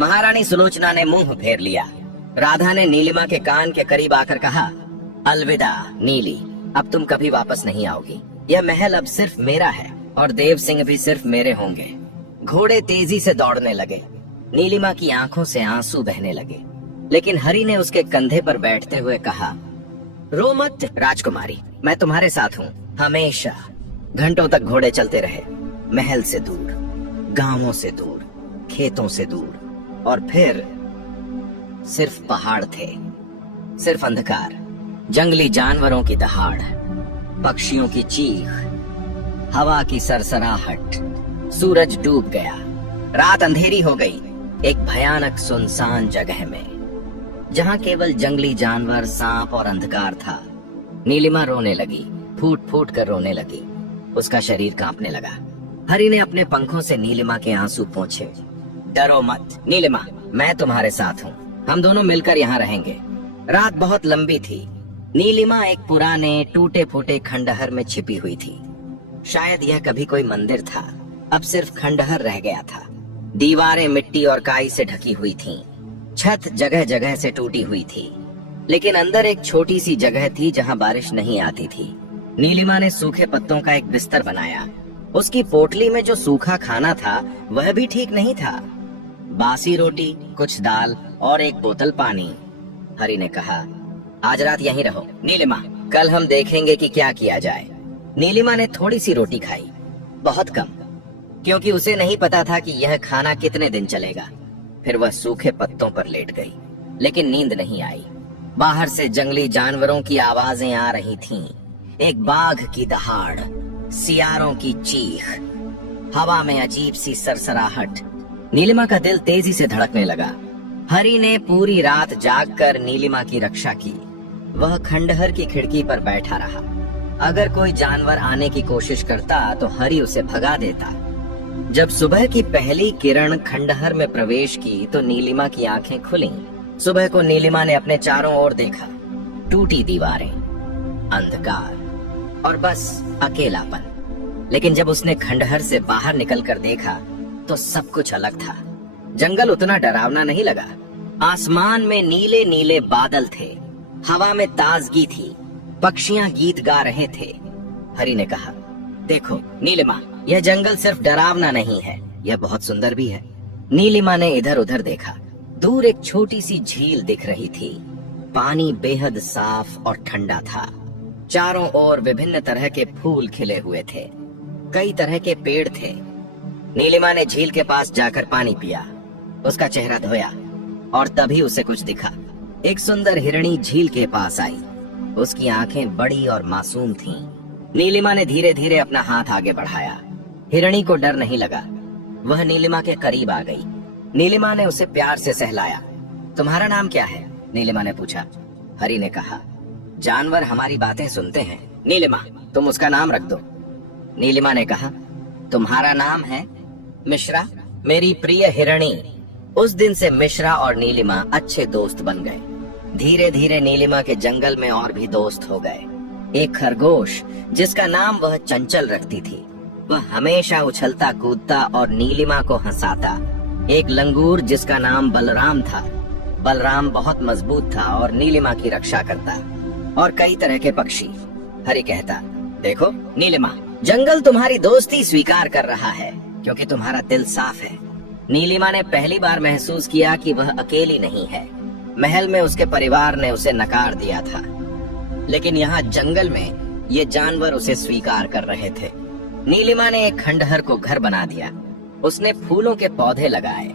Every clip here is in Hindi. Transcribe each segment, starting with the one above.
महारानी सुलोचना ने मुंह फेर लिया। राधा ने नीलिमा के कान के करीब आकर कहा, अलविदा नीली, अब तुम कभी वापस नहीं आओगी। यह महल अब सिर्फ मेरा है और देव सिंह भी सिर्फ मेरे होंगे। घोड़े तेजी से दौड़ने लगे। नीलिमा की आंखों से आंसू बहने लगे, लेकिन हरि ने उसके कंधे पर बैठते हुए कहा, रो मत राजकुमारी, मैं तुम्हारे साथ हूँ हमेशा। घंटों तक घोड़े चलते रहे, महल से दूर, गांवों से दूर, खेतों से दूर, और फिर सिर्फ पहाड़ थे, सिर्फ अंधकार, जंगली जानवरों की दहाड़, पक्षियों की चीख, हवा की सरसराहट। सूरज डूब गया, रात अंधेरी हो गई। एक भयानक सुनसान जगह में, जहां केवल जंगली जानवर, सांप और अंधकार था। नीलिमा रोने लगी, फूट फूट कर रोने लगी। उसका शरीर कांपने लगा। हरि ने अपने पंखों से नीलिमा के आंसू पोंछे। डरो मत नीलिमा, मैं तुम्हारे साथ हूँ, हम दोनों मिलकर यहाँ रहेंगे। रात बहुत लंबी थी। नीलिमा एक पुराने टूटे फूटे खंडहर में छिपी हुई थी। शायद यह कभी कोई मंदिर था, अब सिर्फ खंडहर रह गया था। दीवारें मिट्टी और काई से ढकी हुई थीं, छत जगह जगह से टूटी हुई थी, लेकिन अंदर एक छोटी सी जगह थी जहां बारिश नहीं आती थी। नीलिमा ने सूखे पत्तों का एक बिस्तर बनाया। उसकी पोटली में जो सूखा खाना था वह भी ठीक नहीं था। बासी रोटी, कुछ दाल और एक बोतल पानी। हरि ने कहा, आज रात यहीं रहो नीलिमा, कल हम देखेंगे कि क्या किया जाए। नीलिमा ने थोड़ी सी रोटी खाई, बहुत कम, क्योंकि उसे नहीं पता था कि यह खाना कितने दिन चलेगा। फिर वह सूखे पत्तों पर लेट गई, लेकिन नींद नहीं आई। बाहर से जंगली जानवरों की आवाजें आ रही थीं। एक बाघ की दहाड़, सियारों की चीख, हवा में अजीब सी सरसराहट। नीलिमा का दिल तेजी से धड़कने लगा। हरि ने पूरी रात जागकर नीलिमा की रक्षा की। वह खंडहर की खिड़की पर बैठा रहा। अगर कोई जानवर आने की कोशिश करता तो हरि उसे भगा देता। जब सुबह की पहली किरण खंडहर में प्रवेश की तो नीलिमा की आंखें खुलीं। सुबह को नीलिमा ने अपने चारों ओर देखा। टूटी दीवारें, अंधकार और बस अकेलापन। लेकिन जब उसने खंडहर से बाहर निकलकर देखा तो सब कुछ अलग था। जंगल उतना डरावना नहीं लगा। आसमान में नीले नीले बादल थे, हवा में ताजगी थी, पक्षियां गीत गा रहे थे। हरि ने कहा, देखो नीलिमा, यह जंगल सिर्फ डरावना नहीं है, यह बहुत सुंदर भी है। नीलिमा ने इधर उधर देखा। दूर एक छोटी सी झील दिख रही थी। पानी बेहद साफ और ठंडा था। चारों ओर विभिन्न तरह के फूल खिले हुए थे, कई तरह के पेड़ थे। नीलिमा ने झील के पास जाकर पानी पिया, उसका चेहरा धोया और तभी उसे कुछ दिखा। एक सुंदर हिरणी झील के पास आई। उसकी आंखें बड़ी और मासूम थीं। नीलिमा ने धीरे धीरे अपना हाथ आगे बढ़ाया। हिरणी को डर नहीं लगा। वह नीलिमा के करीब आ गई। नीलिमा ने उसे प्यार से सहलाया। तुम्हारा नाम क्या है? नीलिमा ने पूछा। हरि ने कहा, जानवर हमारी बातें सुनते हैं। नीलिमा, तुम उसका नाम रख दो। नीलिमा ने कहा, तुम्हारा नाम है मिश्रा? मेरी प्रिय हिरणी। उस दिन से मिश्रा और नीलिमा अच्छे दोस्त बन गए। धीरे धीरे नीलिमा के जंगल में और भी दोस्त हो गए। एक खरगोश जिसका नाम वह चंचल रखती थी, वह हमेशा उछलता कूदता और नीलिमा को हंसाता। एक लंगूर जिसका नाम बलराम था। बलराम बहुत मजबूत था और नीलिमा की रक्षा करता। और कई तरह के पक्षी। हरि कहता, देखो नीलिमा, जंगल तुम्हारी दोस्ती स्वीकार कर रहा है क्योंकि तुम्हारा दिल साफ है। नीलिमा ने पहली बार महसूस किया कि वह अकेली नहीं है। महल में उसके परिवार ने उसे नकार दिया था, लेकिन यहाँ जंगल में ये जानवर उसे स्वीकार कर रहे थे। नीलिमा ने एक खंडहर को घर बना दिया। उसने फूलों के पौधे लगाए,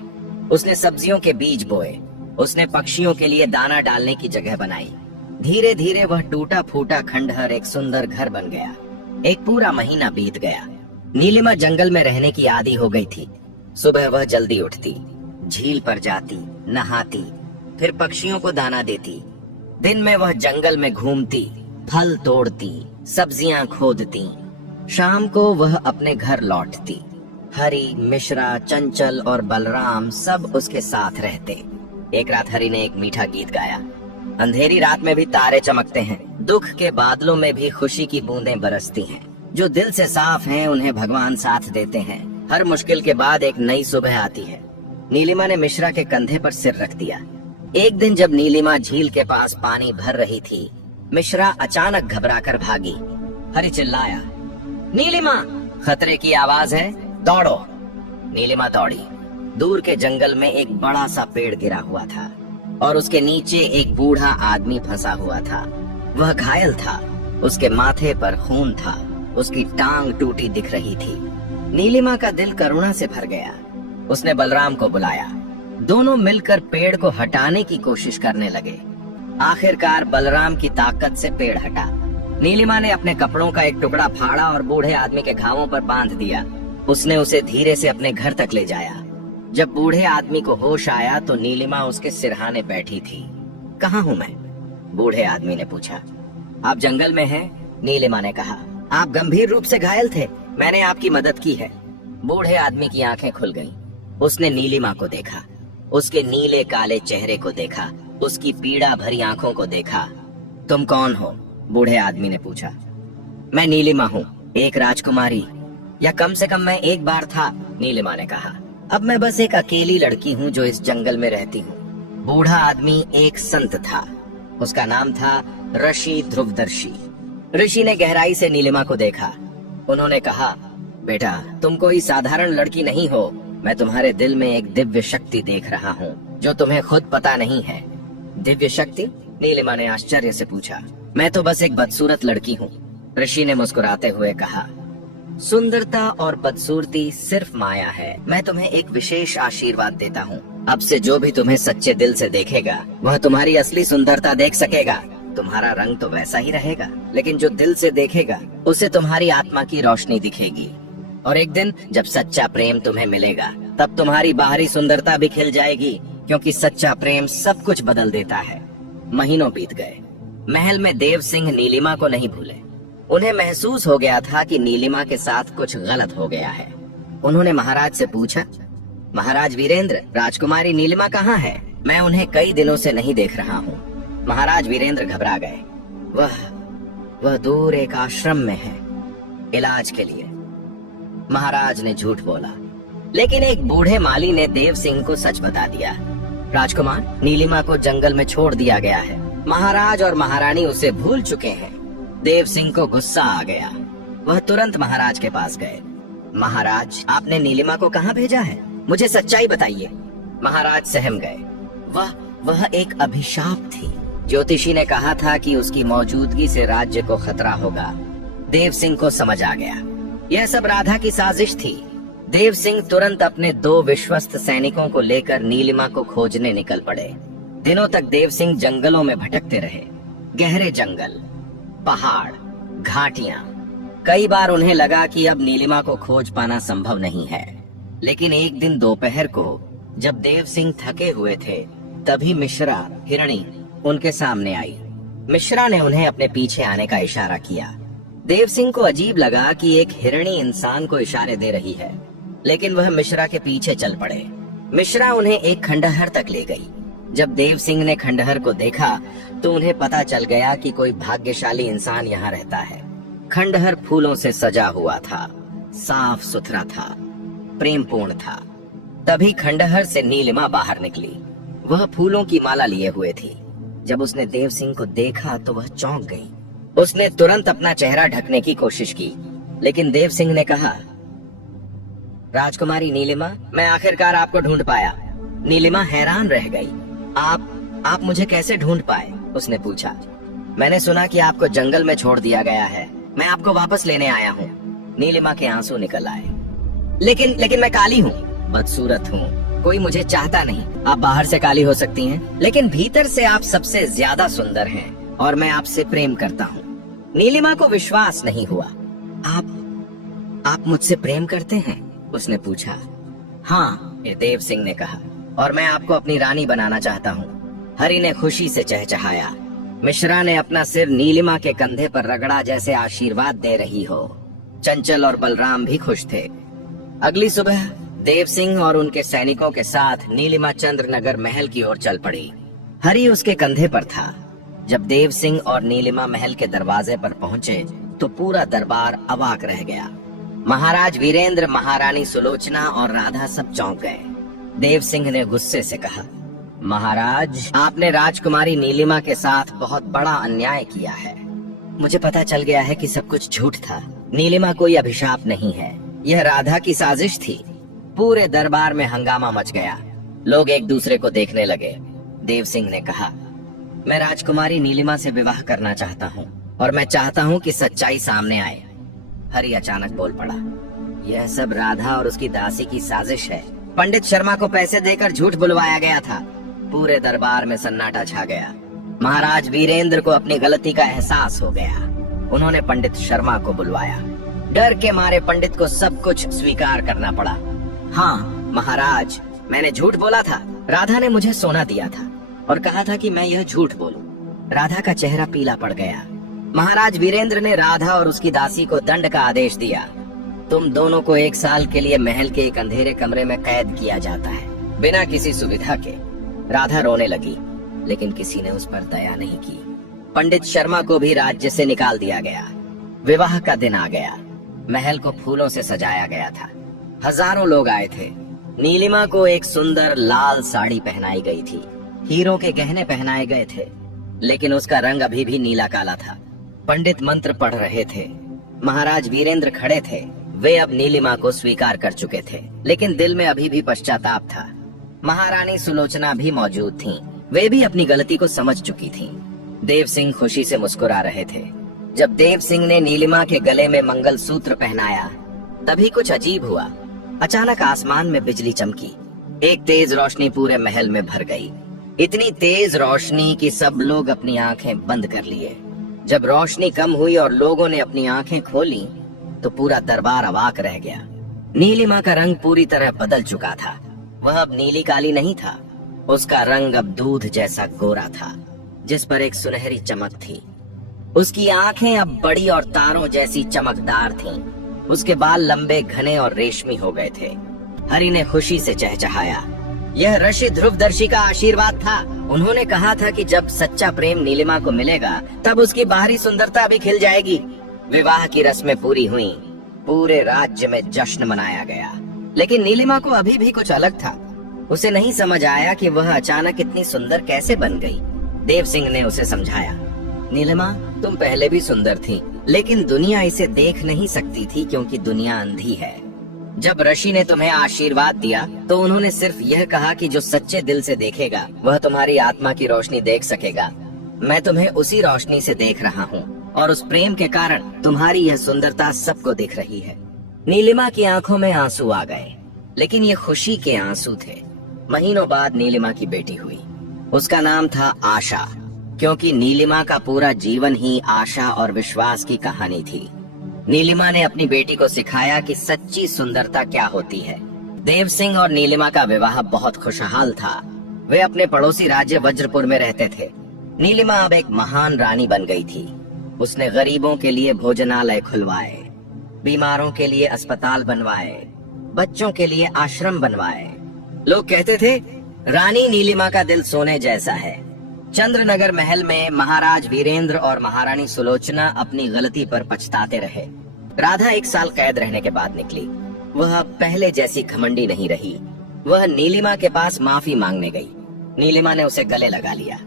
उसने सब्जियों के बीज बोए, उसने पक्षियों के लिए दाना डालने की जगह बनाई। धीरे धीरे वह टूटा फूटा खंडहर एक सुंदर घर बन गया। एक पूरा महीना बीत गया। नीलिमा जंगल में रहने की आदी हो गई थी। सुबह वह जल्दी उठती, झील पर जाती, नहाती, फिर पक्षियों को दाना देती। दिन में वह जंगल में घूमती, फल तोड़ती, सब्जियां खोदती। शाम को वह अपने घर लौटती। हरि, मिश्रा, चंचल और बलराम सब उसके साथ रहते। एक रात हरि ने एक मीठा गीत गाया। अंधेरी रात में भी तारे चमकते हैं, दुख के बादलों में भी खुशी की बूंदें बरसती हैं। जो दिल से साफ हैं उन्हें भगवान साथ देते हैं। हर मुश्किल के बाद एक नई सुबह आती है। नीलिमा ने मिश्रा के कंधे पर सिर रख दिया। एक दिन जब नीलिमा झील के पास पानी भर रही थी, मिश्रा अचानक घबराकर भागी। हरि चिल्लाया, नीलिमा, खतरे की आवाज है, दौड़ो। नीलिमा दौड़ी। दूर के जंगल में एक बड़ा सा पेड़ गिरा हुआ था और उसके नीचे एक बूढ़ा आदमी फंसा हुआ था। वह घायल था, उसके माथे पर खून था, उसकी टांग टूटी दिख रही थी। नीलिमा का दिल करुणा से भर गया। उसने बलराम को बुलाया। दोनों मिलकर पेड़ को हटाने की कोशिश करने लगे। आखिरकार बलराम की ताकत से पेड़ हटा। नीलिमा ने अपने कपड़ों का एक टुकड़ा फाड़ा और बूढ़े आदमी के घावों पर बांध दिया। उसने उसे धीरे से अपने घर तक ले जाया। जब बूढ़े आदमी को होश आया तो नीलिमा उसके सिरहाने बैठी थी। कहाँ हूँ मैं? बूढ़े आदमी ने पूछा। आप जंगल में हैं, नीलिमा ने कहा। आप गंभीर रूप से घायल थे, मैंने आपकी मदद की है। बूढ़े आदमी की आंखें खुल गईं। उसने नीलिमा को देखा, उसके नीले काले चेहरे को देखा, उसकी पीड़ा भरी आंखों को देखा। तुम कौन हो? बूढ़े आदमी ने पूछा। मैं नीलिमा हूँ, एक राजकुमारी, या कम से कम मैं एक बार था, नीलिमा ने कहा। अब मैं बस एक अकेली लड़की हूँ जो इस जंगल में रहती हूँ। बूढ़ा आदमी एक संत था, उसका नाम था ऋषि ध्रुवदर्शी। ऋषि ने गहराई से नीलिमा को देखा। उन्होंने कहा, बेटा, तुम कोई साधारण लड़की नहीं हो। मैं तुम्हारे दिल में एक दिव्य शक्ति देख रहा हूँ जो तुम्हें खुद पता नहीं है। दिव्य शक्ति? नीलिमा ने आश्चर्य से पूछा। मैं तो बस एक बदसूरत लड़की हूँ, ऋषि ने मुस्कुराते हुए कहा। सुंदरता और बदसूरती सिर्फ माया है। मैं तुम्हें एक विशेष आशीर्वाद देता हूँ। अब से जो भी तुम्हें सच्चे दिल से देखेगा वह तुम्हारी असली सुंदरता देख सकेगा। तुम्हारा रंग तो वैसा ही रहेगा, लेकिन जो दिल से देखेगा उसे तुम्हारी आत्मा की रोशनी दिखेगी। और एक दिन जब सच्चा प्रेम तुम्हें मिलेगा तब तुम्हारी बाहरी सुंदरता भी खिल जाएगी, क्योंकि सच्चा प्रेम सब कुछ बदल देता है। महीनों बीत गए। महल में देव सिंह नीलिमा को नहीं भूले। उन्हें महसूस हो गया था कि नीलिमा के साथ कुछ गलत हो गया है। उन्होंने महाराज से पूछा, महाराज वीरेंद्र, राजकुमारी नीलिमा कहाँ है? मैं उन्हें कई दिनों से नहीं देख रहा हूँ। महाराज वीरेंद्र घबरा गए। वह दूर एक आश्रम में है, इलाज के लिए। महाराज ने झूठ बोला, लेकिन एक बूढ़े माली ने देव सिंह को सच बता दिया। राजकुमार, नीलिमा को जंगल में छोड़ दिया गया है। महाराज और महारानी उसे भूल चुके हैं। देव सिंह को गुस्सा आ गया। वह तुरंत महाराज के पास गए। महाराज, आपने नीलिमा को कहाँ भेजा है? मुझे सच्चाई बताइए। महाराज सहम गए। वह एक अभिशाप थी। ज्योतिषी ने कहा था कि उसकी मौजूदगी से राज्य को खतरा होगा। देव सिंह को समझ आ गया, यह सब राधा की साजिश थी। देव सिंह तुरंत अपने 2 विश्वस्त सैनिकों को लेकर नीलिमा को खोजने निकल पड़े। दिनों तक देव सिंह जंगलों में भटकते रहे। गहरे जंगल, पहाड़, घाटियां। कई बार उन्हें लगा कि अब नीलिमा को खोज पाना संभव नहीं है। लेकिन एक दिन दोपहर को जब देव सिंह थके हुए थे, तभी मिश्रा हिरणी उनके सामने आई। मिश्रा ने उन्हें अपने पीछे आने का इशारा किया। देव सिंह को अजीब लगा कि एक हिरणी इंसान को इशारे दे रही है, लेकिन वह मिश्रा के पीछे चल पड़े। मिश्रा उन्हें एक खंडहर तक ले गई। जब देव सिंह ने खंडहर को देखा तो उन्हें पता चल गया कि कोई भाग्यशाली इंसान यहाँ रहता है। खंडहर फूलों से सजा हुआ था, साफ सुथरा था, प्रेमपूर्ण था। तभी खंडहर से नीलिमा बाहर निकली। वह फूलों की माला लिए हुए थी। जब उसने देव सिंह को देखा तो वह चौंक गई। उसने तुरंत अपना चेहरा ढकने की कोशिश की, लेकिन देव सिंह ने कहा, राजकुमारी नीलिमा, मैं आखिरकार आपको ढूंढ पाया। नीलिमा हैरान रह गई। आप मुझे कैसे ढूंढ पाए? उसने पूछा। मैंने सुना कि आपको जंगल में छोड़ दिया गया है, मैं आपको वापस लेने आया हूँ। नीलिमा के आंसू निकल आए। लेकिन मैं काली हूँ, बदसूरत हूँ, कोई मुझे चाहता नहीं। आप बाहर से काली हो सकती हैं, लेकिन भीतर से आप सबसे ज्यादा सुंदर हैं और मैं आपसे प्रेम करता हूँ। नीलिमा को विश्वास नहीं हुआ। आप मुझसे प्रेम करते हैं? उसने पूछा। हाँ, ये देव सिंह ने कहा, और मैं आपको अपनी रानी बनाना चाहता हूँ। हरि ने खुशी से चहचहाया। मिश्रा ने अपना सिर नीलिमा के कंधे पर रगड़ा, जैसे आशीर्वाद दे रही हो। चंचल और बलराम भी खुश थे। अगली सुबह देव सिंह और उनके सैनिकों के साथ नीलिमा चंद्रनगर महल की ओर चल पड़ी। हरि उसके कंधे पर था। जब देव सिंह और नीलिमा महल के दरवाजे पर पहुंचे तो पूरा दरबार अवाक रह गया। महाराज वीरेंद्र, महारानी सुलोचना और राधा सब चौंक गए। देव सिंह ने गुस्से से कहा, महाराज, आपने राजकुमारी नीलिमा के साथ बहुत बड़ा अन्याय किया है। मुझे पता चल गया है कि सब कुछ झूठ था। नीलिमा कोई अभिशाप नहीं है, यह राधा की साजिश थी। पूरे दरबार में हंगामा मच गया, लोग एक दूसरे को देखने लगे। देव सिंह ने कहा, मैं राजकुमारी नीलिमा से विवाह करना चाहता हूँ और मैं चाहता हूँ कि सच्चाई सामने आए। हरि अचानक बोल पड़ा, यह सब राधा और उसकी दासी की साजिश है। पंडित शर्मा को पैसे देकर झूठ बुलवाया गया था। पूरे दरबार में सन्नाटा छा गया। महाराज वीरेंद्र को अपनी गलती का एहसास हो गया। उन्होंने पंडित शर्मा को बुलवाया। डर के मारे पंडित को सब कुछ स्वीकार करना पड़ा। हाँ महाराज, मैंने झूठ बोला था। राधा ने मुझे सोना दिया था और कहा था कि मैं यह झूठ बोलूं। राधा का चेहरा पीला पड़ गया। महाराज वीरेंद्र ने राधा और उसकी दासी को दंड का आदेश दिया। तुम दोनों को 1 साल के लिए महल के एक अंधेरे कमरे में कैद किया जाता है, बिना किसी सुविधा के। राधा रोने लगी, लेकिन किसी ने उस पर दया नहीं की। पंडित शर्मा को भी राज्य से निकाल दिया गया। विवाह का दिन आ गया। महल को फूलों से सजाया गया था। हजारों लोग आए थे। नीलिमा को एक सुंदर लाल साड़ी पहनाई गई थी। हीरों के गहने पहनाए गए थे, लेकिन उसका रंग अभी भी नीला काला था। पंडित मंत्र पढ़ रहे थे। महाराज वीरेंद्र खड़े थे। वे अब नीलिमा को स्वीकार कर चुके थे, लेकिन दिल में अभी भी पश्चाताप था। महारानी सुलोचना भी मौजूद थीं। वे भी अपनी गलती को समझ चुकी थीं। देव सिंह खुशी से मुस्कुरा रहे थे। जब देव सिंह ने नीलिमा के गले में मंगलसूत्र पहनाया, तभी कुछ अजीब हुआ। अचानक आसमान में बिजली चमकी। एक तेज रोशनी पूरे महल में भर गई। इतनी तेज रोशनी कि सब लोग अपनी आंखें बंद कर लिए। जब रोशनी कम हुई और लोगों ने अपनी आंखें खोली, तो पूरा दरबार अवाक रह गया। नीलिमा का रंग पूरी तरह बदल चुका था। वह अब नीली काली नहीं था। उसका रंग अब दूध जैसा गोरा था, जिस पर एक सुनहरी चमक थी। उसकी आंखें अब बड़ी और तारों जैसी चमकदार थीं। उसके बाल लंबे, घने और रेशमी हो गए थे। हरि ने खुशी से चहचहाया। यह ऋषि ध्रुवदर्शी का आशीर्वाद था। उन्होंने कहा था कि जब सच्चा प्रेम नीलिमा को मिलेगा, तब उसकी बाहरी सुंदरता भी खिल जाएगी। विवाह की रस्में पूरी हुई। पूरे राज्य में जश्न मनाया गया। लेकिन नीलिमा को अभी भी कुछ अलग था। उसे नहीं समझ आया कि वह अचानक इतनी सुंदर कैसे बन गई। देव सिंह ने उसे समझाया, नीलिमा, तुम पहले भी सुंदर थी, लेकिन दुनिया इसे देख नहीं सकती थी क्योंकि दुनिया अंधी है। जब ऋषि ने तुम्हें आशीर्वाद दिया, तो उन्होंने सिर्फ यह कहा कि जो सच्चे दिल से देखेगा, वह तुम्हारी आत्मा की रोशनी देख सकेगा। मैं तुम्हें उसी रोशनी से देख रहा हूँ और उस प्रेम के कारण तुम्हारी यह सुंदरता सबको दिख रही है। नीलिमा की आंखों में आंसू आ गए, लेकिन ये खुशी के आंसू थे। महीनों बाद नीलिमा की बेटी हुई। उसका नाम था आशा, क्योंकि नीलिमा का पूरा जीवन ही आशा और विश्वास की कहानी थी। नीलिमा ने अपनी बेटी को सिखाया कि सच्ची सुंदरता क्या होती है। देव सिंह और नीलिमा का विवाह बहुत खुशहाल था। वे अपने पड़ोसी राज्य वज्रपुर में रहते थे। नीलिमा अब एक महान रानी बन गई थी। उसने गरीबों के लिए भोजनालय खुलवाए, बीमारों के लिए अस्पताल बनवाए, बच्चों के लिए आश्रम बनवाए। लोग कहते थे, रानी नीलिमा का दिल सोने जैसा है। चंद्रनगर महल में महाराज वीरेंद्र और महारानी सुलोचना अपनी गलती पर पछताते रहे। राधा 1 साल कैद रहने के बाद निकली। वह अब पहले जैसी घमंडी नहीं रही। वह नीलिमा के पास माफी मांगने गई। नीलिमा ने उसे गले लगा लिया।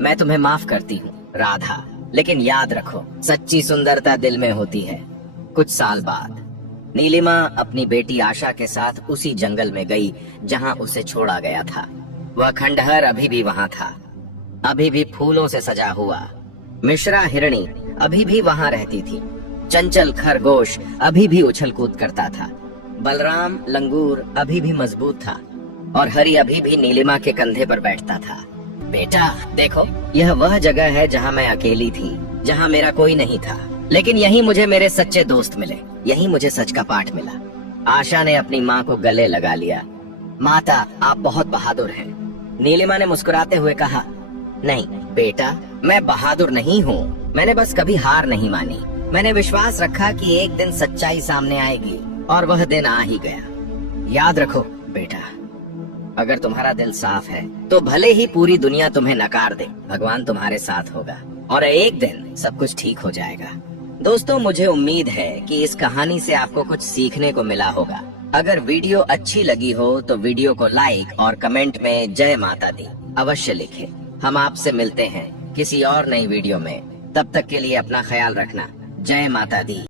मैं तुम्हें माफ करती हूँ राधा, लेकिन याद रखो, सच्ची सुंदरता दिल में होती है। कुछ साल बाद नीलिमा अपनी बेटी आशा के साथ उसी जंगल में गई जहाँ उसे छोड़ा गया था। वह खंडहर अभी भी वहाँ था, अभी भी फूलों से सजा हुआ। मिश्रा हिरणी अभी भी वहाँ रहती थी। चंचल खरगोश अभी भी उछल कूद करता था। बलराम लंगूर अभी भी मजबूत था और हरि अभी भी नीलिमा के कंधे पर बैठता था। बेटा देखो, यह वह जगह है जहाँ मैं अकेली थी, जहाँ मेरा कोई नहीं था, लेकिन यहीं मुझे मेरे सच्चे दोस्त मिले। यहीं मुझे सच का पाठ मिला। आशा ने अपनी माँ को गले लगा लिया। माता, आप बहुत बहादुर हैं। नीलिमा ने मुस्कुराते हुए कहा, नहीं बेटा, मैं बहादुर नहीं हूँ। मैंने बस कभी हार नहीं मानी। मैंने विश्वास रखा कि एक दिन सच्चाई सामने आएगी, और वह दिन आ ही गया। याद रखो बेटा, अगर तुम्हारा दिल साफ है तो भले ही पूरी दुनिया तुम्हें नकार दे, भगवान तुम्हारे साथ होगा और एक दिन सब कुछ ठीक हो जाएगा। दोस्तों, मुझे उम्मीद है कि इस कहानी से आपको कुछ सीखने को मिला होगा। अगर वीडियो अच्छी लगी हो तो वीडियो को लाइक और कमेंट में जय माता दी अवश्य लिखें। हम आपसे मिलते हैं किसी और नई वीडियो में। तब तक के लिए अपना ख्याल रखना। जय माता दी।